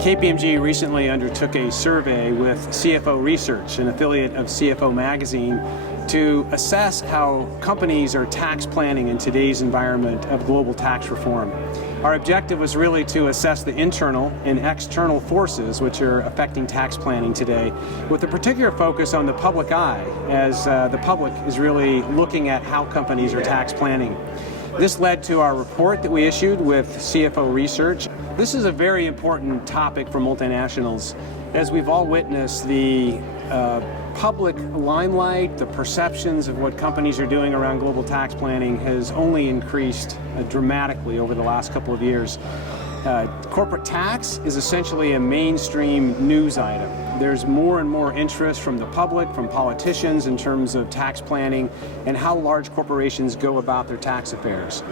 KPMG recently undertook a survey with CFO Research, an affiliate of CFO Magazine, to assess how companies are tax planning in today's environment of global tax reform. Our objective was really to assess the internal and external forces which are affecting tax planning today, with a particular focus on the public eye, as the public is really looking at how companies are tax planning. This led to our report that we issued with CFO Research. This is a very important topic for multinationals. As we've all witnessed, the public limelight, the perceptions of what companies are doing around global tax planning has only increased dramatically over the last couple of years. Corporate tax is essentially a mainstream news item. There's more and more interest from the public, from politicians, in terms of tax planning and how large corporations go about their tax affairs.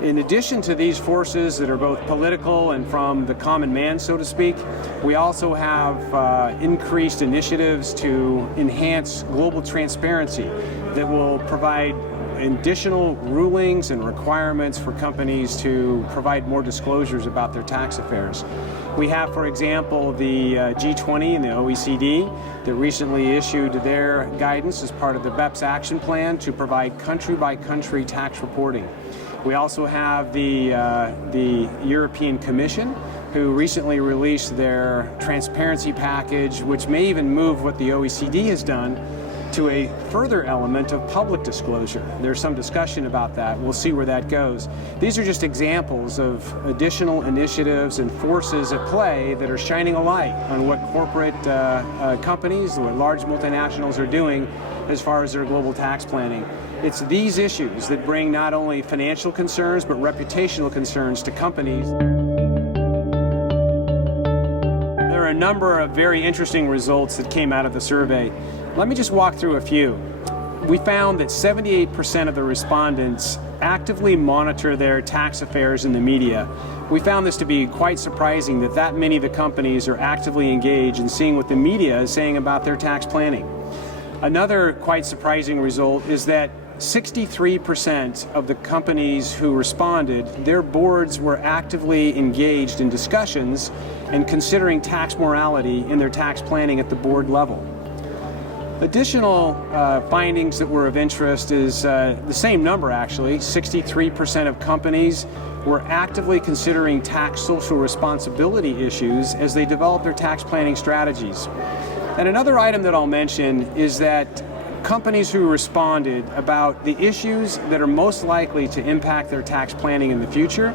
In addition to these forces that are both political and from the common man, so to speak, we also have increased initiatives to enhance global transparency that will provide additional rulings and requirements for companies to provide more disclosures about their tax affairs. We have, for example, the G20 and the OECD that recently issued their guidance as part of the BEPS action plan to provide country-by-country tax reporting. We also have the European Commission, who recently released their transparency package, which may even move what the OECD has done to a further element of public disclosure. There's some discussion about that. We'll see where that goes. These are just examples of additional initiatives and forces at play that are shining a light on what corporate companies, what large multinationals are doing as far as their global tax planning. It's these issues that bring not only financial concerns, but reputational concerns to companies. There are a number of very interesting results that came out of the survey. Let me just walk through a few. We found that 78% of the respondents actively monitor their tax affairs in the media. We found this to be quite surprising that many of the companies are actively engaged in seeing what the media is saying about their tax planning. Another quite surprising result is that 63% of the companies who responded, their boards were actively engaged in discussions and considering tax morality in their tax planning at the board level. Additional findings that were of interest is the same number actually. 63% of companies were actively considering tax social responsibility issues as they develop their tax planning strategies. And another item that I'll mention is that companies who responded about the issues that are most likely to impact their tax planning in the future,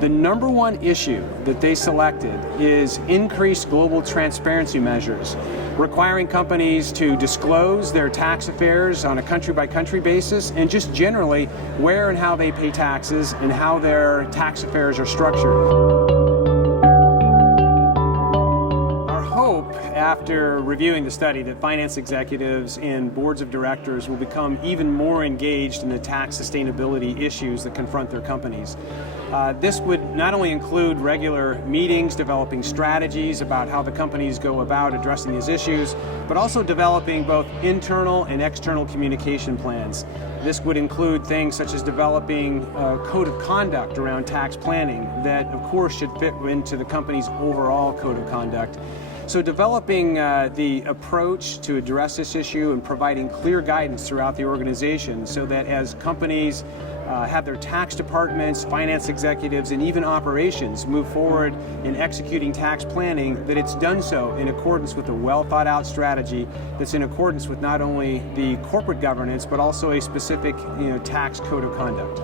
the number one issue that they selected is increased global transparency measures, requiring companies to disclose their tax affairs on a country-by-country basis, and just generally where and how they pay taxes and how their tax affairs are structured. After reviewing the study, that finance executives and boards of directors will become even more engaged in the tax sustainability issues that confront their companies. This would not only include regular meetings, developing strategies about how the companies go about addressing these issues, but also developing both internal and external communication plans. This would include things such as developing a code of conduct around tax planning that, of course, should fit into the company's overall code of conduct. So developing the approach to address this issue and providing clear guidance throughout the organization so that as companies have their tax departments, finance executives, and even operations move forward in executing tax planning, that it's done so in accordance with a well-thought-out strategy that's in accordance with not only the corporate governance, but also a specific tax code of conduct.